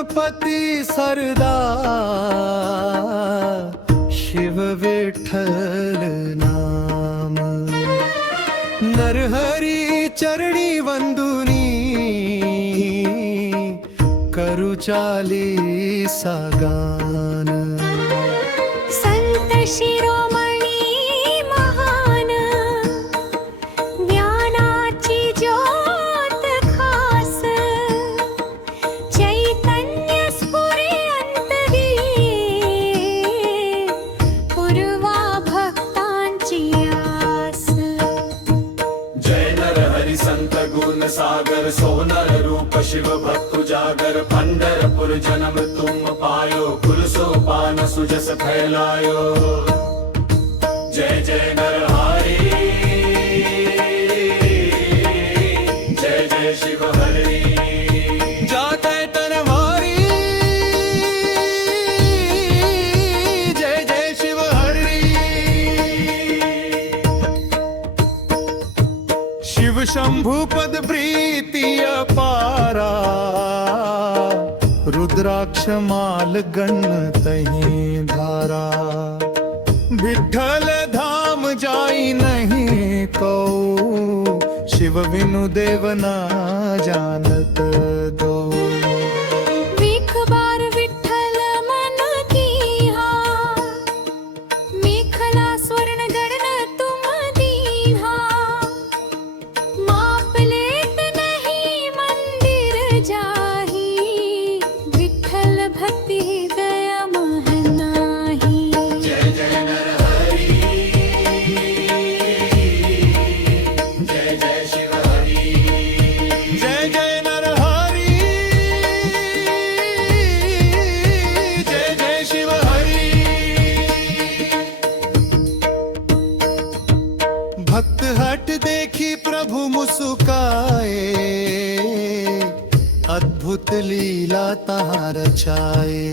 गणपती सरदार शिव विठ्ठल नाम नरहरी चरणी वंदुनी करू चालीसा गान संत शिरोमणी महान ज्ञानाची ज्योत खास चैतन्य स्फुरे अंतरी पूर्वा भक्तांची आस जय नरहरि संत गुण सागर सोनर रूप शिव भक्त उजागर पंढरपुर जन्म तुम पायो कुल सोपान सुजस फैलायो जय जय नरहरि जय जय शिव हरि जाते तनवारी जय जय शिव हरी शिव शंभु पद प्रीति अपारा रुद्राक्ष माल गण तही धारा विठ्ठल धाम जाई नहीं को शिव बिनु देव ना जानत दो विख बार विठ्ठल मन कीहा मेखला स्वर्ण गणन तुम दीहा माप लेत नहीं मंदिर जाही विठ्ठल भक्ति हृदय मह नाही जय जय नरहरि जय जय शिव हरि जय जय नरहरि जय जय शिव हरि भक्त हट देखी प्रभु मुस्काए अद्भुत लीला तहार रचाए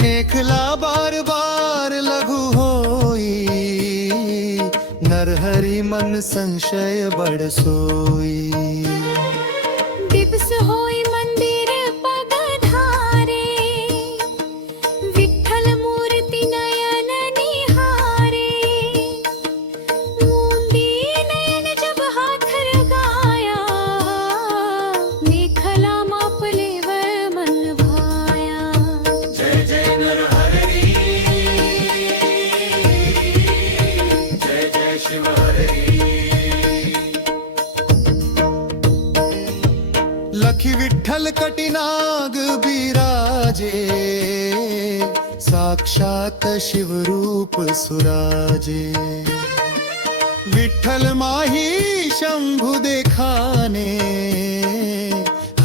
मेखला बार बार लघु होई नरहरि मन संशय बड़ सोई दिवस होई मंदिर पगधारे विठ्ठल मूर्ति नयन निहारे मूंदी नयन जब हाथ लगाया मेखला माप लेवर मन भाया जय जय नरहरि जय जय शिव हरि लखी विठ्ठल कटिनाग बिराजे साक्षात शिव रूप सुराजे विठ्ठल माही शंभु देखाने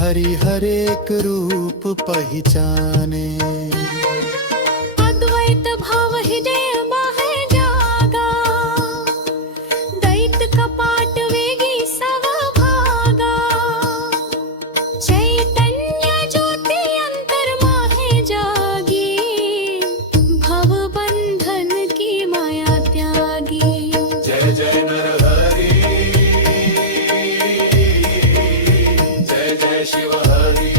हरि हरेक रूप पहचाने अद्वैत भाव हृदय मह जागा दैत कपाट वेगी सव भागा चैतन्य ज्योति अंतर माहे जागी भव बंधन की माया त्यागी जय जय नरहरि जय जय शिव हरि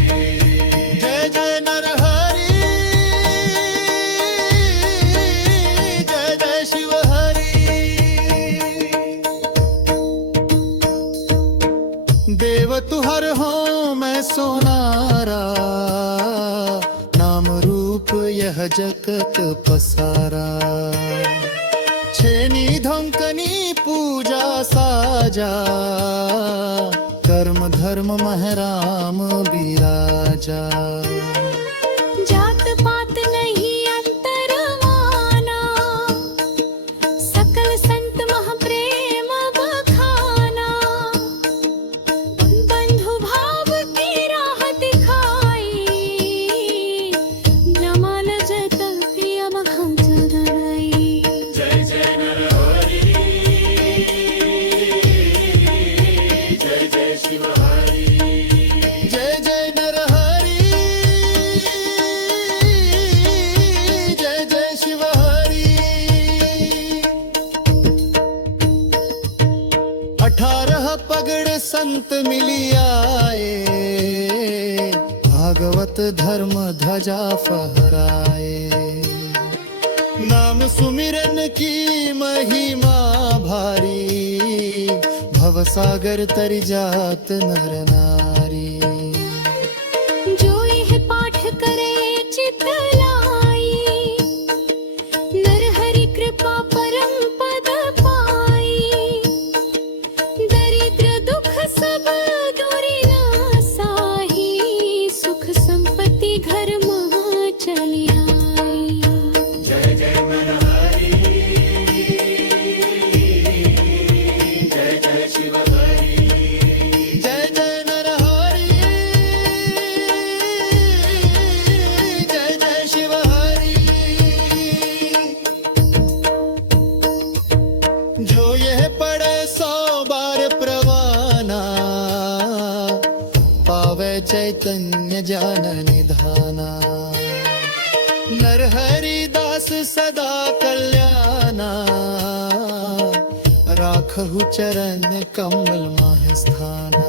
जय जय नरहरि जय जय शिव हरि देव तुहर हो मैं सोनारा नाम रूप यह जगत पसारा छेनी धोंकनी पूजा साजा कर्म धर्म महराम बिराजा जात पात नहीं अंतर माना सकल संत मह प्रेम बखाना बंधु भाव की राह दिखाई नमन जत प्रिय मखंज रई जय जय नरहरि जय जय शिव हरि जय जय नरहरि जय जय शिव हरि 18 पगड़ संत मिली आए भाग भागवत धर्म ध्वजा फहराए। नाम सुमिरन की महिमा भारी, भवसागर तर जात नर नारी। जो यह पाठ करे चित लाई, नर हरि कृपा परम पद पाई। दरिद्र दुख सब दूरी नासाही, सुख संपत्ति घर महा चली आई। जय जय नरहरि, जय जय शिव हरि। जय जय नरहरि, जय जय शिव हरि। जो यह पढ़े 100 बार प्रवाना, पावे चैतन्य ज्ञान निधाना। नरहरि दास सदा कल्याणा, राखहु चरण कमल माह स्थाना।